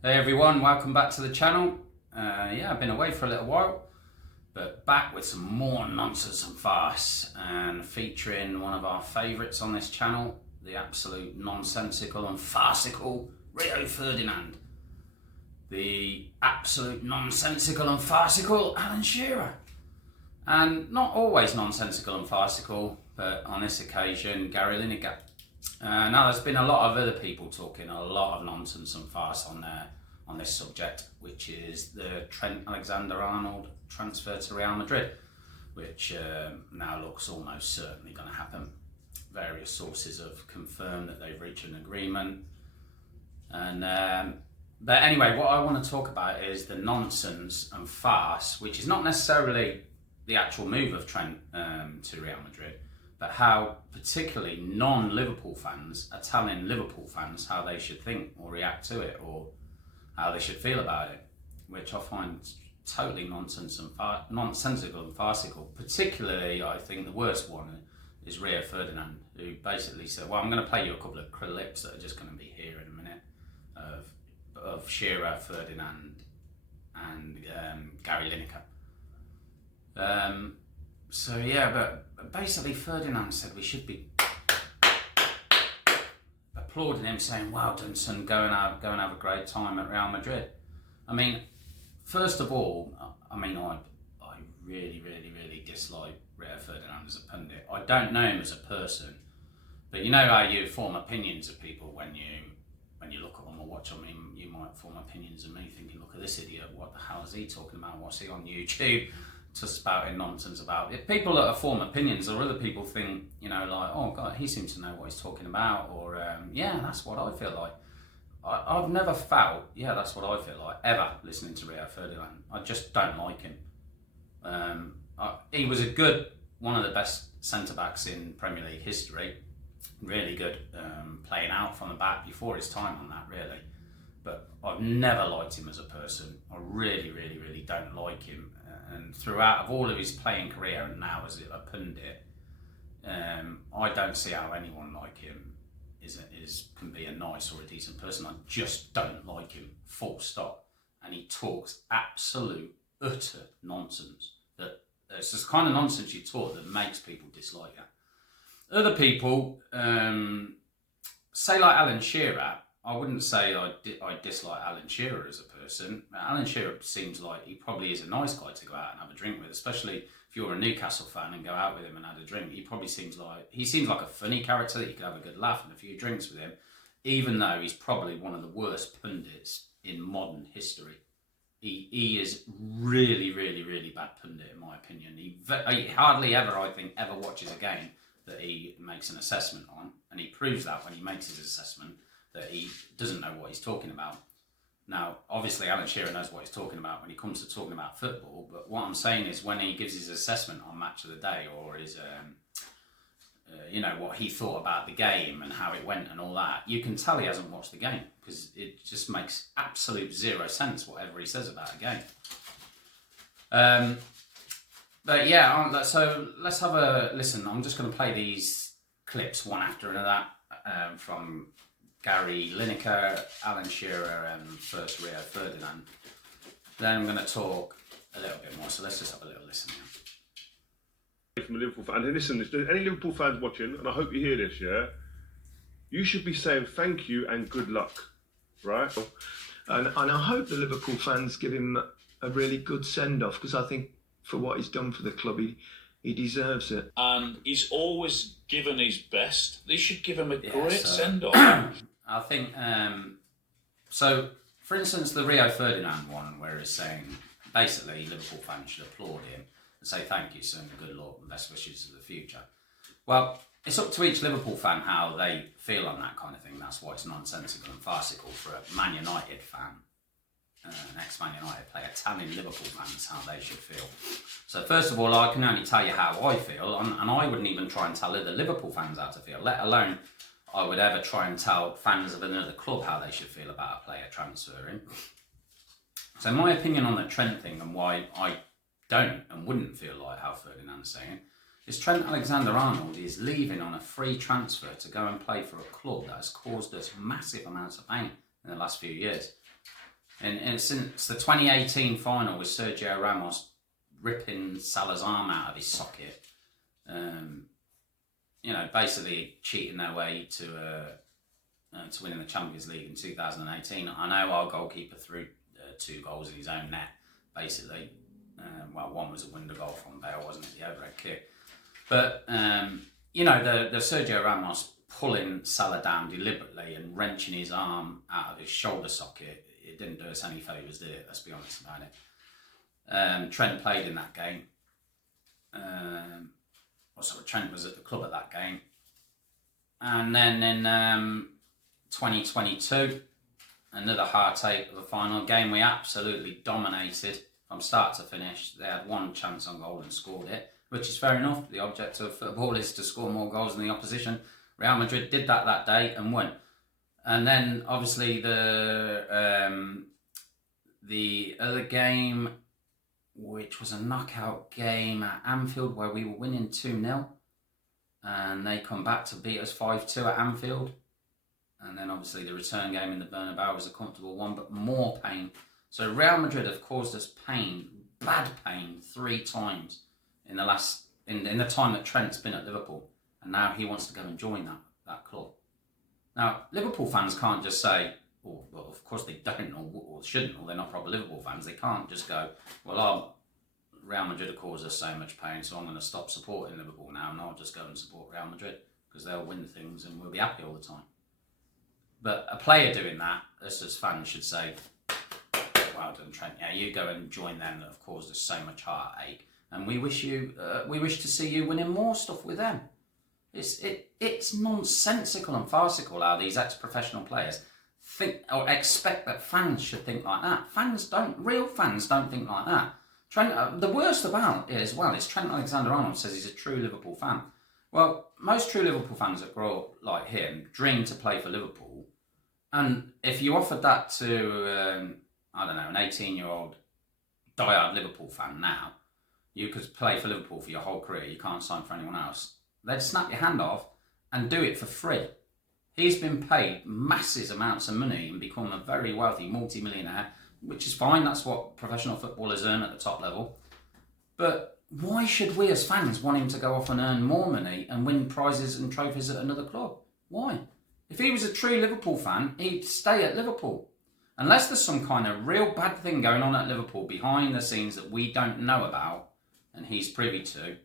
Hey everyone, welcome back to the channel. I've been away for a little while, but back with some more nonsense and farce, and featuring one of our favourites on this channel, the absolute nonsensical and farcical Rio Ferdinand. The absolute nonsensical and farcical Alan Shearer. And not always nonsensical and farcical, but on this occasion, Gary Lineker. Now, there's been a lot of other people talking a lot of nonsense and farce on this subject, which is the Trent Alexander-Arnold transfer to Real Madrid, which now looks almost certainly going to happen. Various sources have confirmed that they've reached an agreement. But anyway, what I want to talk about is the nonsense and farce, which is not necessarily the actual move of Trent to Real Madrid, but how particularly non-Liverpool fans are telling Liverpool fans how they should think or react to it, or how they should feel about it, which I find totally nonsensical and farcical. Particularly, I think the worst one is Rio Ferdinand, who basically said, well, I'm going to play you a couple of clips that are just going to be here in a minute of Shearer, Ferdinand and Gary Lineker. But basically Ferdinand said we should be applauding him, saying, well done son, go and have a great time at Real Madrid. I mean, first of all, I really dislike Rio Ferdinand as a pundit. I don't know him as a person, but you know how you form opinions of people when you look at them or watch them. You might form opinions of me thinking, look at this idiot, what the hell is he talking about? What's he on YouTube? Just spouting nonsense about it. People that form opinions, or other people think, like, oh God, he seems to know what he's talking about, or that's what I feel like. I've never felt, that's what I feel like, ever, listening to Rio Ferdinand. I just don't like him. He was one of the best centre-backs in Premier League history. Really good, playing out from the back before his time on that, really. But I've never liked him as a person. I really don't like him. And throughout of all of his playing career and now as a pundit, I don't see how anyone like him can be a nice or a decent person. I just don't like him, full stop. And he talks absolute, utter nonsense. It's this kind of nonsense you talk that makes people dislike you. Other people, say like Alan Shearer, I wouldn't say I dislike Alan Shearer as a person. Alan Shearer seems like he probably is a nice guy to go out and have a drink with, especially if you're a Newcastle fan and go out with him and have a drink. He seems like a funny character that you could have a good laugh and a few drinks with him, even though he's probably one of the worst pundits in modern history. He is really bad pundit, in my opinion. He hardly ever, I think, ever watches a game that he makes an assessment on, and he proves that when he makes his assessment, that he doesn't know what he's talking about. Now, obviously, Alan Shearer knows what he's talking about when he comes to talking about football, but what I'm saying is when he gives his assessment on Match of the Day, or his, what he thought about the game and how it went and all that, you can tell he hasn't watched the game, because it just makes absolute zero sense, whatever he says about a game. So let's have a listen. I'm just going to play these clips one after another from Gary Lineker, Alan Shearer, and first Rio Ferdinand. Then I'm going to talk a little bit more, so let's just have a little listen now. From a Liverpool fan, and listen, if there's any Liverpool fans watching, and I hope you hear this, you should be saying thank you and good luck, right? And I hope the Liverpool fans give him a really good send-off, because I think for what he's done for the club, he deserves it. And he's always given his best. They should give him a great send-off. I think, so for instance, the Rio Ferdinand one, where he's saying basically Liverpool fans should applaud him and say thank you, son, good luck and best wishes for the future. Well, it's up to each Liverpool fan how they feel on that kind of thing. That's why it's nonsensical and farcical for a Man United fan, an ex-Man United player, telling Liverpool fans how they should feel. So first of all, I can only tell you how I feel, and I wouldn't even try and tell other Liverpool fans how to feel, let alone I would ever try and tell fans of another club how they should feel about a player transferring. So my opinion on the Trent thing, and why I don't and wouldn't feel like how Ferdinand's saying, is Trent Alexander-Arnold is leaving on a free transfer to go and play for a club that has caused us massive amounts of pain in the last few years. And since the 2018 final with Sergio Ramos ripping Salah's arm out of his socket, basically cheating their way to winning the Champions League in 2018. I know our goalkeeper threw 2 goals in his own net, basically. One was a window goal from Bale, wasn't it? The overhead kick. But, the Sergio Ramos pulling Salah down deliberately and wrenching his arm out of his shoulder socket, it didn't do us any favours, did it? Let's be honest about it. Trent played in that game. Trent was at the club at that game. And then in 2022, another heartache of the final game. We absolutely dominated from start to finish. They had one chance on goal and scored it, which is fair enough. The object of football is to score more goals than the opposition. Real Madrid did that day and won. And then obviously the other game, which was a knockout game at Anfield where we were winning 2-0, and they come back to beat us 5-2 at Anfield. And then obviously the return game in the Bernabeu was a comfortable one, but more pain. So Real Madrid have caused us pain, bad pain, 3 times in the time that Trent's been at Liverpool, and now he wants to go and join that club. Now Liverpool fans can't just say, well, of course they don't or shouldn't, or they're not proper Liverpool fans. They can't just go, well, Real Madrid have caused us so much pain, so I'm going to stop supporting Liverpool now, and I'll just go and support Real Madrid because they'll win things and we'll be happy all the time. But a player doing that, us as fans should say, well done, Trent. Yeah, you go and join them that have caused us so much heartache, and we wish to see you winning more stuff with them. It's nonsensical and farcical how these ex-professional players think or expect that fans should think like that. Real fans don't think like that. Trent, the worst about it as well is Trent Alexander-Arnold says he's a true Liverpool fan. Well, most true Liverpool fans that grow up like him dream to play for Liverpool, and if you offered that to an 18-year-old diehard Liverpool fan now, you could play for Liverpool for your whole career. You can't sign for anyone else. They'd snap your hand off and do it for free. He's been paid massive amounts of money and become a very wealthy multi-millionaire, which is fine. That's what professional footballers earn at the top level. But why should we as fans want him to go off and earn more money and win prizes and trophies at another club? Why? If he was a true Liverpool fan, he'd stay at Liverpool. Unless there's some kind of real bad thing going on at Liverpool behind the scenes that we don't know about and he's privy to,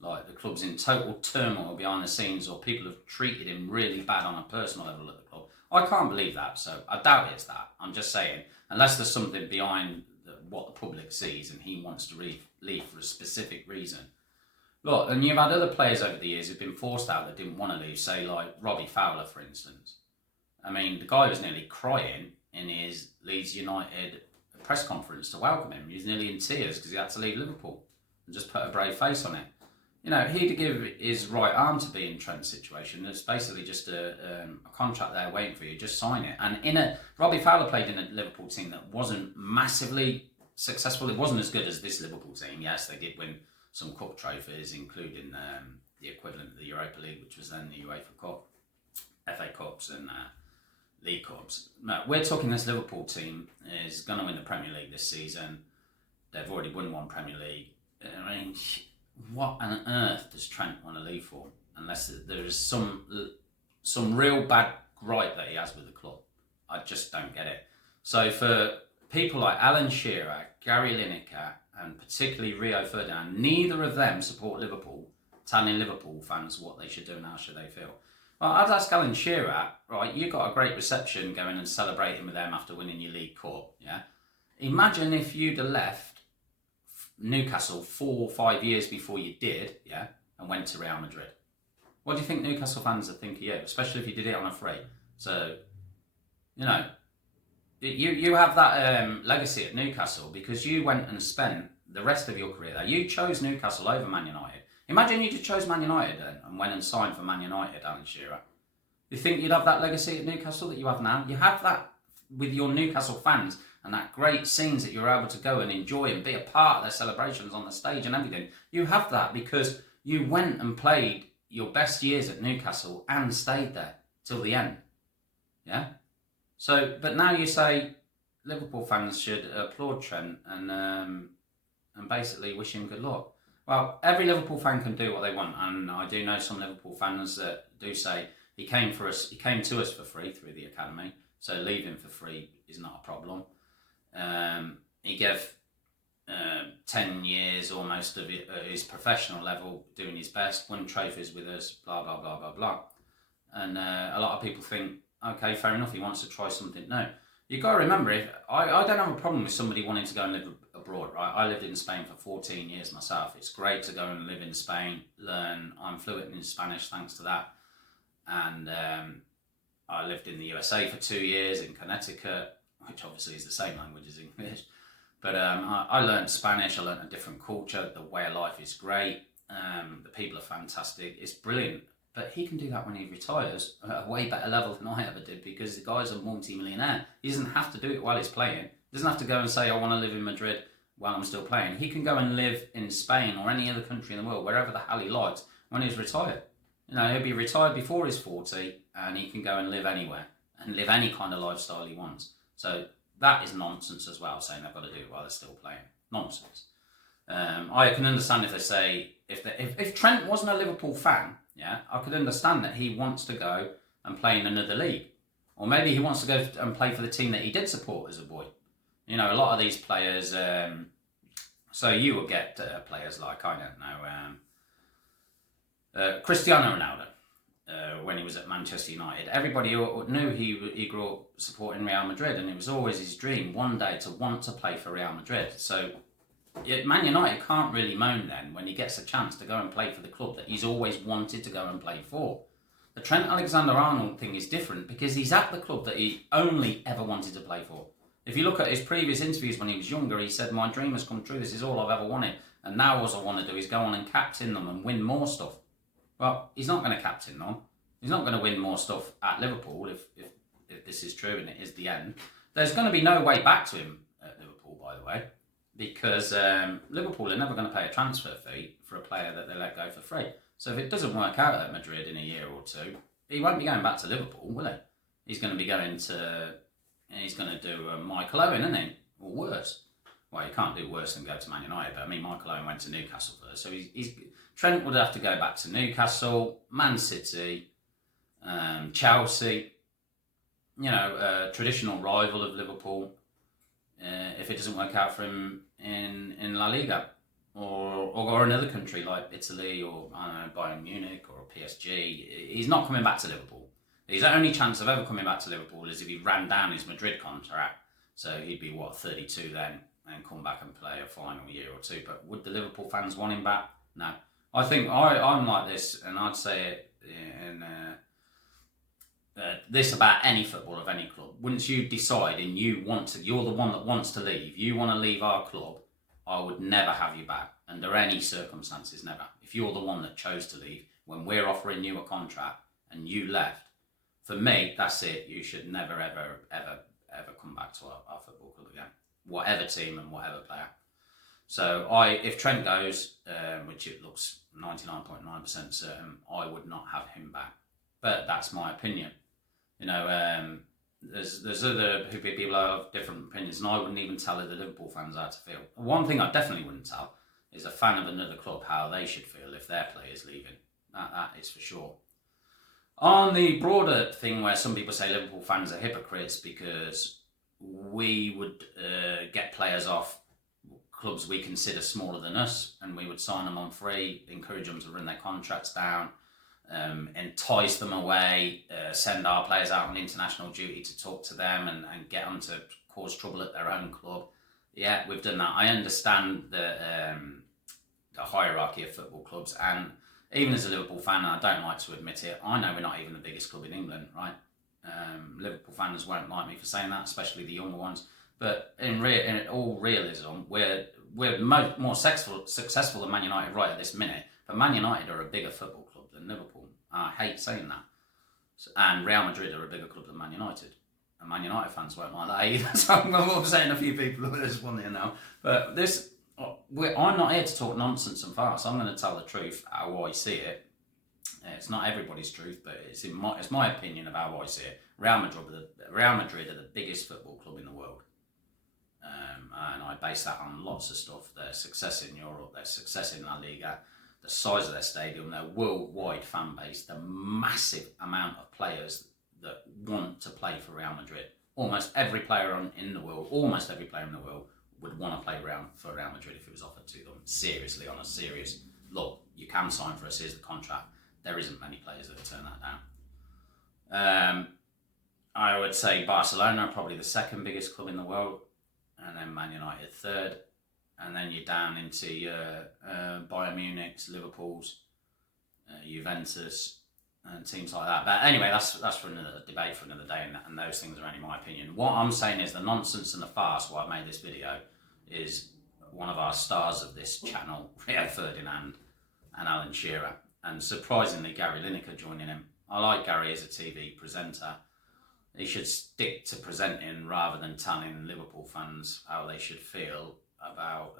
like the club's in total turmoil behind the scenes, or people have treated him really bad on a personal level at the club. I can't believe that, so I doubt it's that. I'm just saying, unless there's something behind what the public sees and he wants to leave for a specific reason. Look, and you've had other players over the years who've been forced out that didn't want to leave, say like Robbie Fowler, for instance. I mean, the guy was nearly crying in his Leeds United press conference to welcome him. He was nearly in tears because he had to leave Liverpool and just put a brave face on it. You know, he'd give his right arm to be in Trent's situation. It's basically just a contract there waiting for you. Just sign it. And Robbie Fowler played in a Liverpool team that wasn't massively successful. It wasn't as good as this Liverpool team. Yes, they did win some cup trophies, including the equivalent of the Europa League, which was then the UEFA Cup, FA Cups and League Cups. No, we're talking this Liverpool team is going to win the Premier League this season. They've already won one Premier League. I mean, what on earth does Trent want to leave for? Unless there is some real bad gripe that he has with the club. I just don't get it. So for people like Alan Shearer, Gary Lineker, and particularly Rio Ferdinand, neither of them support Liverpool, telling Liverpool fans what they should do and how should they feel. Well, I'd ask Alan Shearer, right, you got a great reception going and celebrating with them after winning your League Cup, yeah? Imagine if you'd have left Newcastle 4 or 5 years before you did, yeah, and went to Real Madrid. What do you think Newcastle fans would think of you, especially if you did it on a free? So, you know, you have that legacy at Newcastle because you went and spent the rest of your career there. You chose Newcastle over Man United. Imagine you just chose Man United then and went and signed for Man United, Alan Shearer. You think you'd have that legacy at Newcastle that you have now? You have that with your Newcastle fans and that great scenes that you're able to go and enjoy and be a part of their celebrations on the stage and everything. You have that because you went and played your best years at Newcastle and stayed there till the end. Yeah? So, but now you say, Liverpool fans should applaud Trent and basically wish him good luck. Well, every Liverpool fan can do what they want, and I do know some Liverpool fans that do say he came to us for free through the academy, so leaving for free is not a problem. He gave 10 years almost of his professional level doing his best, won trophies with us, blah blah blah blah blah. And a lot of people think, okay, fair enough, he wants to try something new. You've got to remember, I don't have a problem with somebody wanting to go and live abroad, right? I lived in Spain for 14 years myself. It's great to go and live in Spain, learn. I'm fluent in Spanish thanks to that. And I lived in the USA for 2 years, in Connecticut, which obviously is the same language as English. But I learned Spanish, I learned a different culture, the way of life is great, the people are fantastic, it's brilliant. But he can do that when he retires at a way better level than I ever did, because the guy's a multi-millionaire. He doesn't have to do it while he's playing. He doesn't have to go and say, I want to live in Madrid while I'm still playing. He can go and live in Spain or any other country in the world, wherever the hell he likes, when he's retired. You know, he'll be retired before he's 40 and he can go and live anywhere and live any kind of lifestyle he wants. So that is nonsense as well, saying they've got to do it while they're still playing. Nonsense. I can understand if they say, if Trent wasn't a Liverpool fan, yeah, I could understand that he wants to go and play in another league. Or maybe he wants to go and play for the team that he did support as a boy. You know, a lot of these players, so you will get players like, I don't know, Cristiano Ronaldo, when he was at Manchester United. Everybody knew he grew up supporting Real Madrid, and it was always his dream one day to want to play for Real Madrid. So Man United can't really moan then when he gets a chance to go and play for the club that he's always wanted to go and play for. The Trent Alexander-Arnold thing is different because he's at the club that he only ever wanted to play for. If you look at his previous interviews when he was younger, he said, my dream has come true, this is all I've ever wanted, and now all I want to do is go on and captain them and win more stuff. Well, he's not going to captain them. He's not going to win more stuff at Liverpool if this is true and it is the end. There's going to be no way back to him at Liverpool, by the way, because Liverpool are never going to pay a transfer fee for a player that they let go for free. So if it doesn't work out at Madrid in a year or two, he won't be going back to Liverpool, will he? He's going to be going to... He's going to do Michael Owen, isn't he? Or worse. Well, you can't do worse than go to Man United, but I mean, Michael Owen went to Newcastle first. So Trent would have to go back to Newcastle, Man City, Chelsea, you know, a traditional rival of Liverpool, if it doesn't work out for him in La Liga. Or another country like Italy or, I don't know, Bayern Munich or PSG. He's not coming back to Liverpool. His only chance of ever coming back to Liverpool is if he ran down his Madrid contract. So he'd be, 32 then, and come back and play a final year or two. But would the Liverpool fans want him back? No. I think I'm like this, and I'd say it in this about any football of any club. Once you decide and you're the one that wants to leave, you want to leave our club, I would never have you back, under any circumstances, never. If you're the one that chose to leave, when we're offering you a contract and you left, for me, that's it. You should never, ever, ever, ever come back to our football club again. Whatever team and whatever player. So if Trent goes, which it looks 99.9% certain, I would not have him back. But that's my opinion. You know, there's other people who have different opinions, and I wouldn't even tell the Liverpool fans how to feel. One thing I definitely wouldn't tell is a fan of another club how they should feel if their player's leaving. That is for sure. On the broader thing where some people say Liverpool fans are hypocrites because we would get players off clubs we consider smaller than us, and we would sign them on free, encourage them to run their contracts down, entice them away, send our players out on international duty to talk to them and get them to cause trouble at their own club. Yeah, we've done that. I understand the hierarchy of football clubs, and even as a Liverpool fan, and I don't like to admit it, I know we're not even the biggest club in England, right? Liverpool fans won't like me for saying that, especially the younger ones. But in all realism, we're more successful than Man United right at this minute. But Man United are a bigger football club than Liverpool. I hate saying that. And Real Madrid are a bigger club than Man United. And Man United fans won't like that either. So I'm upsetting a few people with this one here now. But I'm not here to talk nonsense and farce. I'm going to tell the truth how I see it. It's not everybody's truth, but it's my opinion of how I see it. Real Madrid are the biggest football club in the world. and I base that on lots of stuff. Their success in Europe, their success in La Liga, the size of their stadium, their worldwide fan base, the massive amount of players that want to play for Real Madrid. Almost every player in the world would want to play for Real Madrid if it was offered to them. Seriously, on a serious look, you can sign for us, here's the contract. There isn't many players that would turn that down. I would say Barcelona are probably the second biggest club in the world, and then Man United third, and then you're down into Bayern Munich's, Liverpool's, Juventus, and teams like that. But anyway, that's for another debate for another day, and those things are only my opinion. What I'm saying is the nonsense and the farce why I've made this video is one of our stars of this channel, Rio Ferdinand and Alan Shearer, and surprisingly Gary Lineker joining him. I like Gary as a TV presenter. He should stick to presenting rather than telling Liverpool fans how they should feel about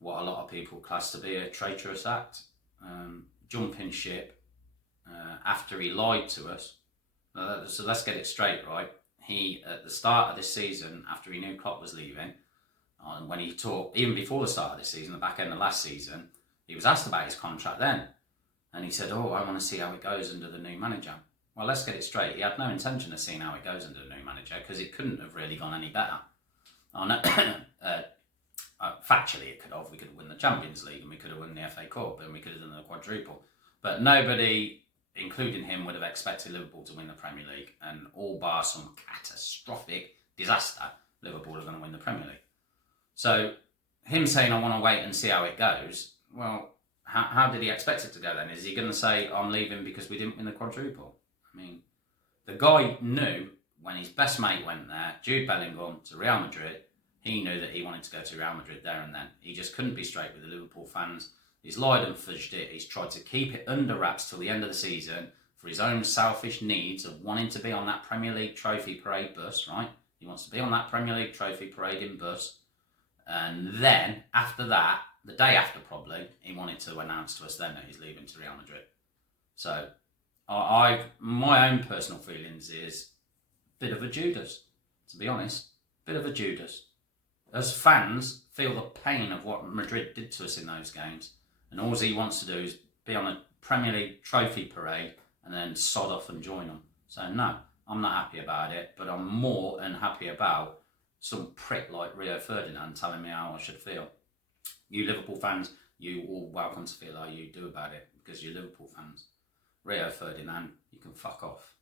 what a lot of people class to be a traitorous act. Jumping ship after he lied to us. So let's get it straight, right? He, at the start of this season, after he knew Klopp was leaving, when he talked, even before the start of this season, the back end of last season, he was asked about his contract then. And he said, I want to see how it goes under the new manager. Well, let's get it straight. He had no intention of seeing how it goes under the new manager because it couldn't have really gone any better. Factually, it could have. We could have won the Champions League and we could have won the FA Cup and we could have done the quadruple. But nobody, including him, would have expected Liverpool to win the Premier League. And all bar some catastrophic disaster, Liverpool are going to win the Premier League. So him saying, I want to wait and see how it goes, well, how did he expect it to go then? Is he going to say, I'm leaving because we didn't win the quadruple? I mean, the guy knew when his best mate went there, Jude Bellingham, to Real Madrid, he knew that he wanted to go to Real Madrid there and then. He just couldn't be straight with the Liverpool fans. He's lied and fudged it. He's tried to keep it under wraps till the end of the season for his own selfish needs of wanting to be on that Premier League trophy parade bus, right? He wants to be on that Premier League trophy parading bus. And then, after that, the day after probably, he wanted to announce to us then that he's leaving to Real Madrid. So, my own personal feelings is a bit of a Judas, to be honest. Bit of a Judas. As fans, feel the pain of what Madrid did to us in those games. And all he wants to do is be on a Premier League trophy parade and then sod off and join them. So no, I'm not happy about it, but I'm more unhappy about some prick like Rio Ferdinand telling me how I should feel. You Liverpool fans, you all welcome to feel how you do about it because you're Liverpool fans. Rio Ferdinand, you can fuck off.